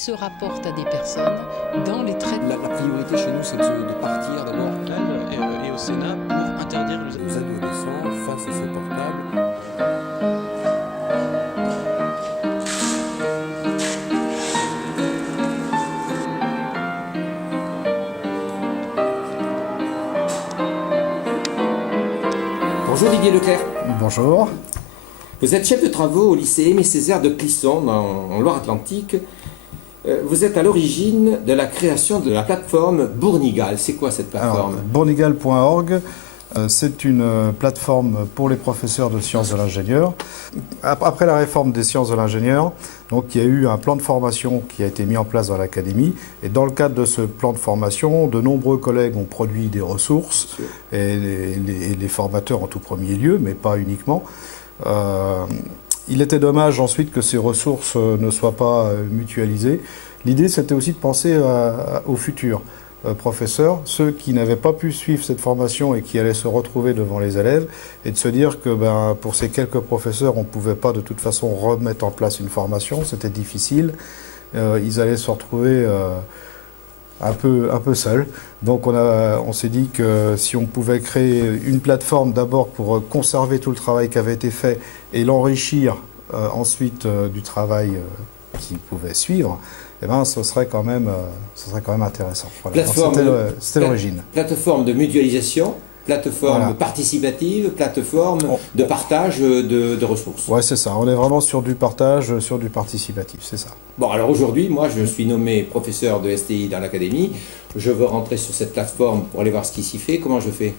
Se rapporte à des personnes dans les traits. La priorité chez nous, c'est de partir d'abord. Et au Sénat pour interdire l'usage. Les adolescents face à ces portables. Bonjour Olivier Leclerc. Bonjour. Vous êtes chef de travaux au lycée Aimé Césaire de Clisson, en Loire-Atlantique. Vous êtes à l'origine de la création de la plateforme Bournigal. C'est quoi cette plateforme? Bournigal.org, c'est une plateforme pour les professeurs de sciences de l'ingénieur. Après la réforme des sciences de l'ingénieur, donc il y a eu un plan de formation qui a été mis en place dans l'académie. Et dans le cadre de ce plan de formation, de nombreux collègues ont produit des ressources, et les formateurs en tout premier lieu, mais pas uniquement. Il était dommage ensuite que ces ressources ne soient pas mutualisées. L'idée, c'était aussi de penser aux futurs professeurs, ceux qui n'avaient pas pu suivre cette formation et qui allaient se retrouver devant les élèves, et de se dire que pour ces quelques professeurs, on ne pouvait pas de toute façon remettre en place une formation, c'était difficile. Ils allaient se retrouver un peu seuls. Donc on s'est dit que si on pouvait créer une plateforme d'abord pour conserver tout le travail qui avait été fait et l'enrichir ensuite du travail qui pouvait suivre, eh ben, ce serait quand même intéressant. Voilà. C'était l'origine. Plateforme de mutualisation, plateforme Voilà. participative, plateforme de partage de ressources. Ouais, c'est ça. On est vraiment sur du partage, sur du participatif, c'est ça. Bon, alors aujourd'hui, moi, je suis nommé professeur de STI dans l'académie. Je veux rentrer sur cette plateforme pour aller voir ce qui s'y fait. Comment je fais?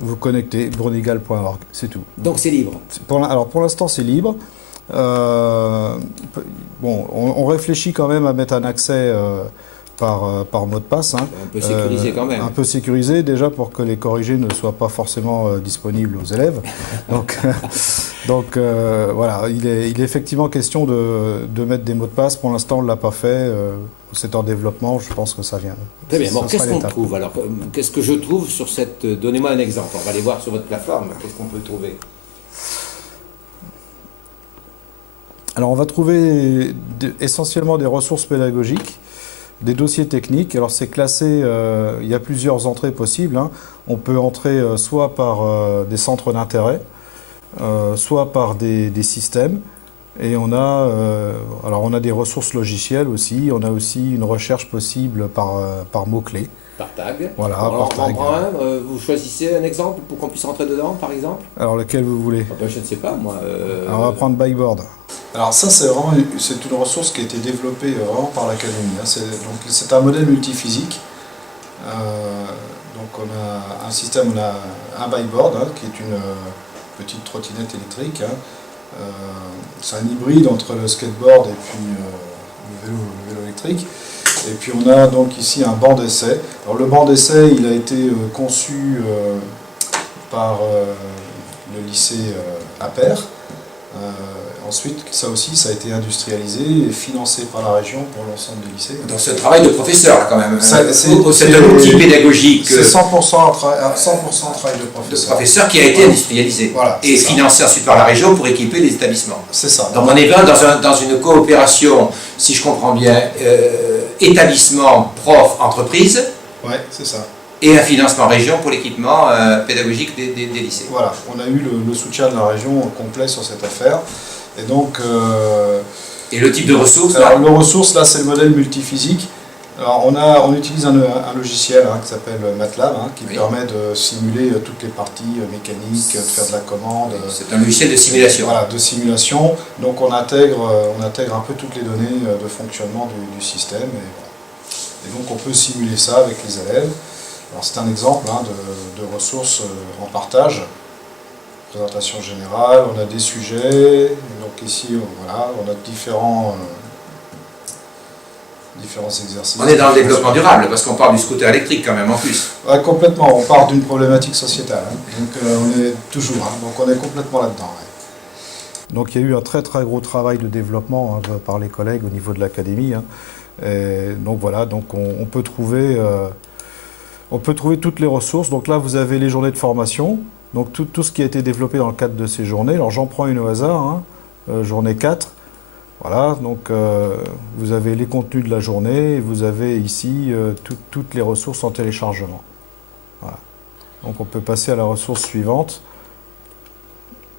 Vous connectez bournigal.org, c'est tout. Donc c'est libre. Alors pour l'instant, c'est libre. On réfléchit quand même à mettre un accès par mot de passe. Hein. Un peu sécurisé quand même. Un peu sécurisé déjà pour que les corrigés ne soient pas forcément disponibles aux élèves. Donc voilà, il est effectivement question de mettre des mots de passe. Pour l'instant, on ne l'a pas fait. C'est en développement, je pense que ça vient. Très bien. Bon, qu'est-ce qu'on trouve alors? Qu'est-ce que je trouve sur cette... Donnez-moi un exemple. On va aller voir sur votre plateforme. Qu'est-ce qu'on peut trouver? Alors on va trouver essentiellement des ressources pédagogiques, des dossiers techniques. Alors c'est classé, il y a plusieurs entrées possibles. Hein. On peut entrer soit par des centres d'intérêt, soit par des systèmes. Et on a des ressources logicielles aussi. On a aussi une recherche possible par mots-clés. Par tag. Voilà, alors, par tag. On prend un, vous choisissez un exemple pour qu'on puisse rentrer dedans, par exemple? Alors lequel vous voulez? Je ne sais pas, moi. Alors, on va prendre Byboard. Alors ça, c'est une ressource qui a été développée vraiment par l'académie. Hein. C'est un modèle multiphysique. Donc on a un système, on a un Byboard, hein, qui est une petite trottinette électrique. Hein. C'est un hybride entre le skateboard et puis le vélo électrique. Et puis on a donc ici un banc d'essai. Alors le banc d'essai, il a été conçu par le lycée Appert. Ensuite, ça a été industrialisé et financé par la région pour l'ensemble des lycées. Donc c'est un travail de professeur là, quand même. C'est un outil pédagogique. C'est 100% un travail de professeur. De professeur qui a été industrialisé. Voilà, et financé ensuite par la région pour équiper les établissements. C'est ça. Donc on est bien dans une coopération, si je comprends bien, établissement, prof, entreprise. Ouais, c'est ça. Et un financement région pour l'équipement pédagogique des lycées. Voilà, on a eu le soutien de la région complet sur cette affaire. Et donc... et le type de ressources alors, le ressource, là, c'est le modèle multiphysique. Alors, on utilise un logiciel qui s'appelle MATLAB, qui permet de simuler toutes les parties mécaniques, de faire de la commande. C'est un logiciel de simulation. Voilà, de simulation. Donc, on intègre un peu toutes les données de fonctionnement du système. Et donc, on peut simuler ça avec les élèves. Alors, c'est un exemple de ressources en partage. Présentation générale, on a des sujets, donc ici on a différents exercices. On est dans le développement durable, parce qu'on parle du scooter électrique quand même en plus. Ouais, complètement, on part d'une problématique sociétale, donc on est toujours, donc on est complètement là-dedans. Ouais. Donc il y a eu un très très gros travail de développement par les collègues au niveau de l'académie. Donc voilà, donc on peut trouver toutes les ressources. Donc là vous avez les journées de formation. Donc tout ce qui a été développé dans le cadre de ces journées, alors j'en prends une au hasard, journée 4, Voilà, donc vous avez les contenus de la journée et vous avez ici toutes les ressources en téléchargement. Voilà. Donc on peut passer à la ressource suivante.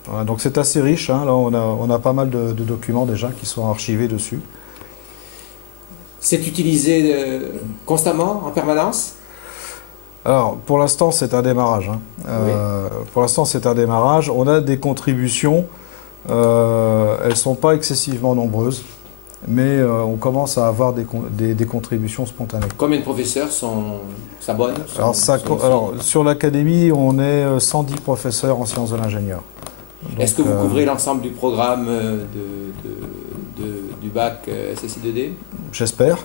Voilà, donc c'est assez riche, hein. Là on a pas mal de documents déjà qui sont archivés dessus. C'est utilisé constamment, en permanence? Alors pour l'instant c'est un démarrage. Hein. Oui. Pour l'instant c'est un démarrage. On a des contributions, elles ne sont pas excessivement nombreuses, mais on commence à avoir des contributions spontanées. Combien de professeurs s'abonnent? Alors sur l'académie on est 110 professeurs en sciences de l'ingénieur. Est-ce que vous couvrez l'ensemble du programme du bac SSI2D? J'espère.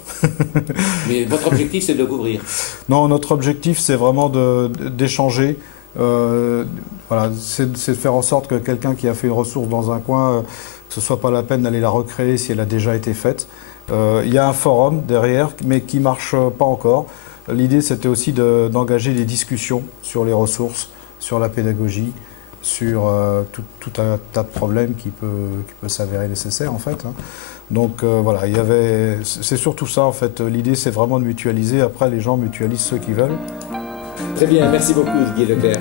Mais votre objectif, c'est de le couvrir? Non, notre objectif, c'est vraiment d'échanger. Voilà, c'est de faire en sorte que quelqu'un qui a fait une ressource dans un coin, que ce soit pas la peine d'aller la recréer si elle a déjà été faite. Il y a un forum derrière, mais qui marche pas encore. L'idée, c'était aussi d'engager des discussions sur les ressources, sur la pédagogie, sur tout un tas de problèmes qui peut s'avérer nécessaire en fait. Hein. Donc voilà, c'est surtout ça en fait. L'idée c'est vraiment de mutualiser. Après les gens mutualisent ceux qui veulent. Très bien, merci beaucoup Guy Leclerc.